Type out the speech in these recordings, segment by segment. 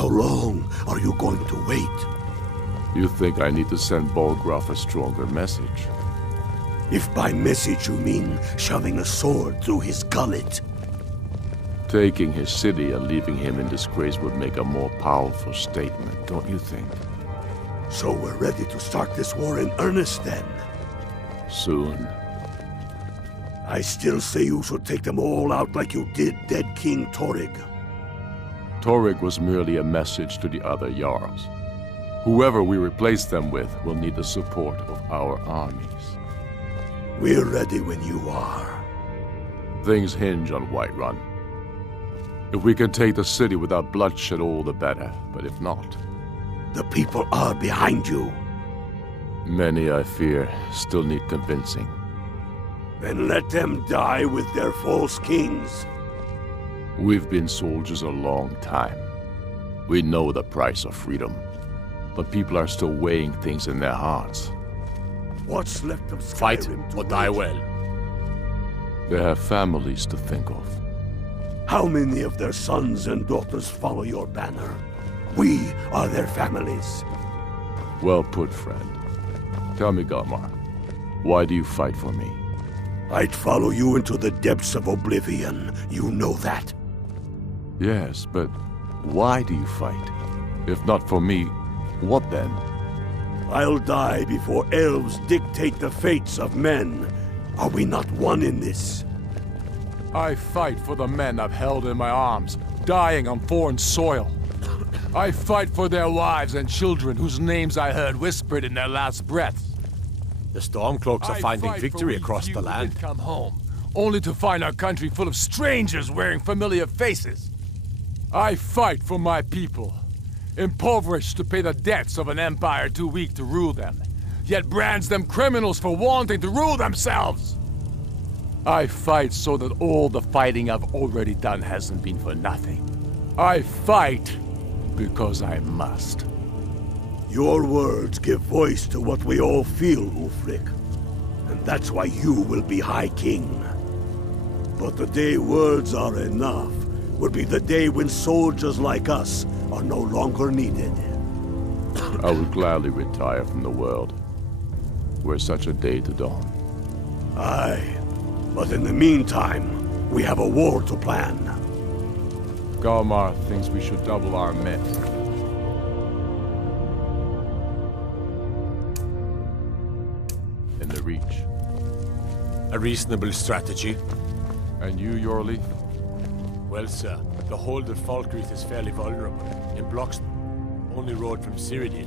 How long are you going to wait? You think I need to send Bolgraf a stronger message? If by message you mean shoving a sword through his gullet. Taking his city and leaving him in disgrace would make a more powerful statement, don't you think? So we're ready to start this war in earnest then? Soon. I still say you should take them all out like you did dead King Torrig. Torrig was merely a message to the other Jarls. Whoever we replace them with will need the support of our armies. We're ready when you are. Things hinge on Whiterun. If we can take the city without bloodshed, all the better. But if not... The people are behind you. Many, I fear, still need convincing. Then let them die with their false kings. We've been soldiers a long time. We know the price of freedom. But people are still weighing things in their hearts. What's left of Skyrim Fight to or die wage? well. They have families to think of. How many of their sons and daughters follow your banner? We are their families. Well put, friend. Tell me, Galmar, why do you fight for me? I'd follow you into the depths of oblivion. You know that. Yes, but why do you fight? If not for me, what then? I'll die before elves dictate the fates of men. Are we not one in this? I fight for the men I've held in my arms, dying on foreign soil. I fight for their wives and children whose names I heard whispered in their last breaths. The Stormcloaks are finding victory across the land. Come home, only to find our country full of strangers wearing familiar faces. I fight for my people, impoverished to pay the debts of an empire too weak to rule them, yet brands them criminals for wanting to rule themselves. I fight so that all the fighting I've already done hasn't been for nothing. I fight because I must. Your words give voice to what we all feel, Ulfric. And that's why you will be High King. But the day words are enough will be the day when soldiers like us are no longer needed. I would gladly retire from the world, were such a day to dawn. Aye, but in the meantime, we have a war to plan. Galmar thinks we should double our men. In the Reach. A reasonable strategy. And you, Yorli? Well, sir, the hold at Falkreath is fairly vulnerable. It blocks only road from Cyrodiil.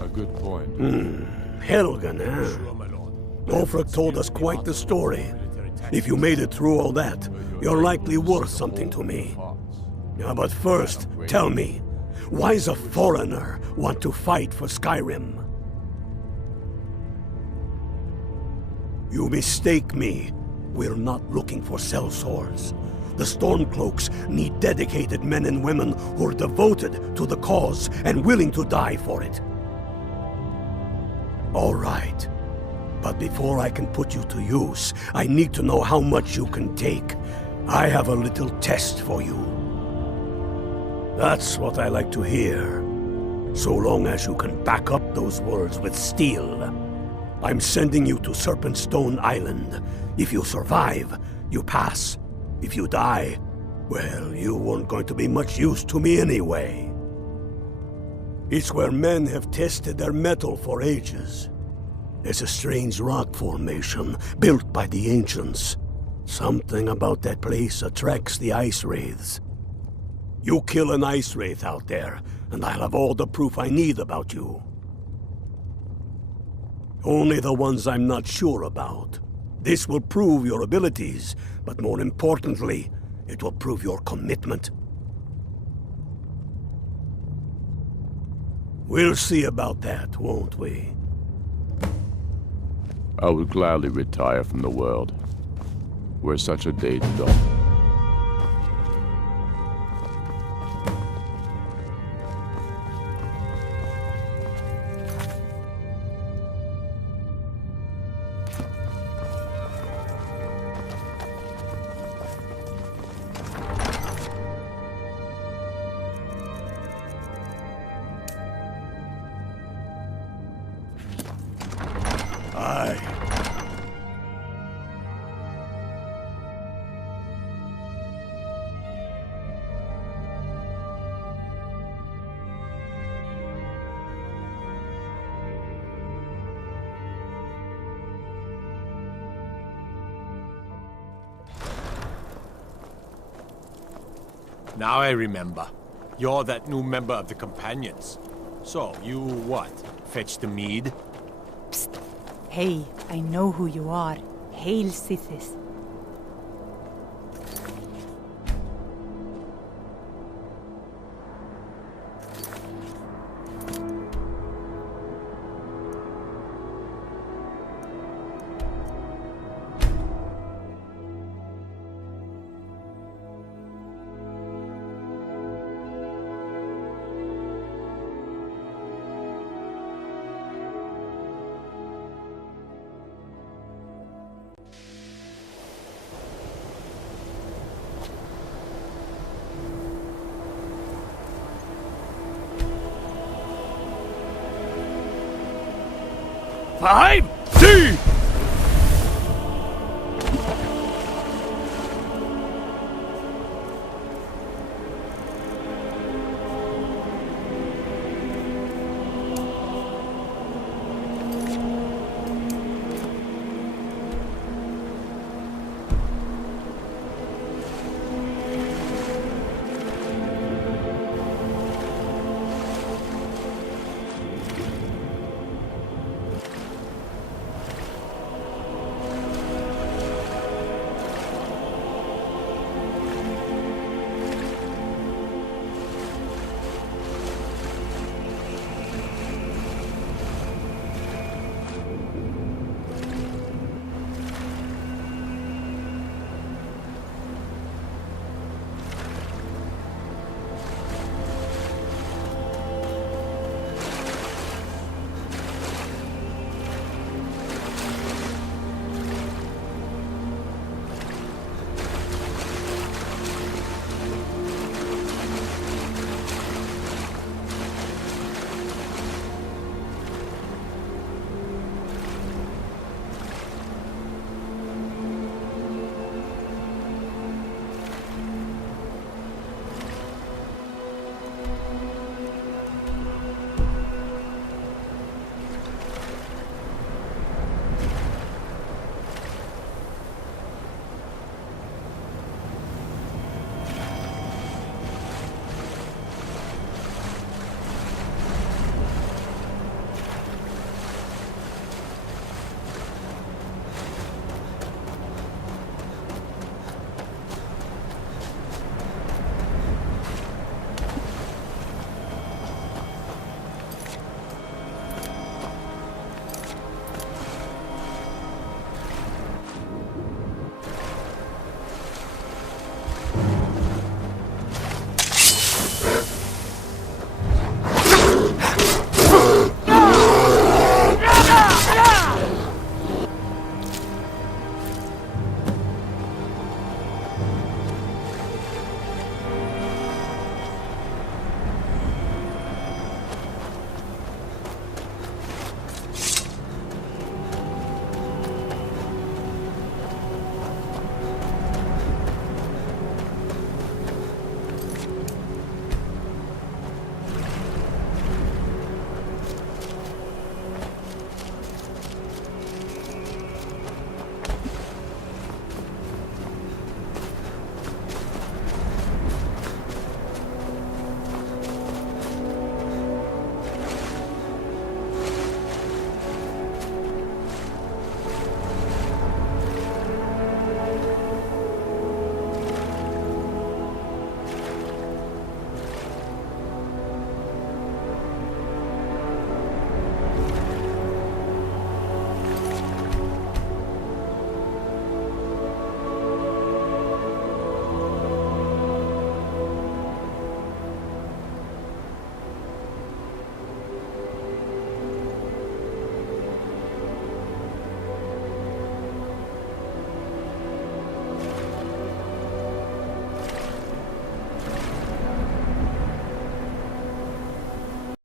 A good point. Helgen, huh? Sure, my lord. Ulfric told us quite the story. If you made it through all that, you're likely worth something to me. Yeah, but first, tell me, why does a foreigner want to fight for Skyrim? You mistake me. We're not looking for sellswords. The Stormcloaks need dedicated men and women who are devoted to the cause and willing to die for it. All right. But before I can put you to use, I need to know how much you can take. I have a little test for you. That's what I like to hear. So long as you can back up those words with steel. I'm sending you to Serpentstone Island. If you survive, you pass. If you die, well, you weren't going to be much use to me anyway. It's where men have tested their metal for ages. There's a strange rock formation built by the ancients. Something about that place attracts the ice wraiths. You kill an ice wraith out there, and I'll have all the proof I need about you. Only the ones I'm not sure about. This will prove your abilities, but more importantly, it will prove your commitment. We'll see about that, won't we? I would gladly retire from the world, were such a day to dawn. Now I remember. You're that new member of the Companions. So, you what? Fetch the mead? Psst. Hey, I know who you are. Hail, Sithis. Five, three,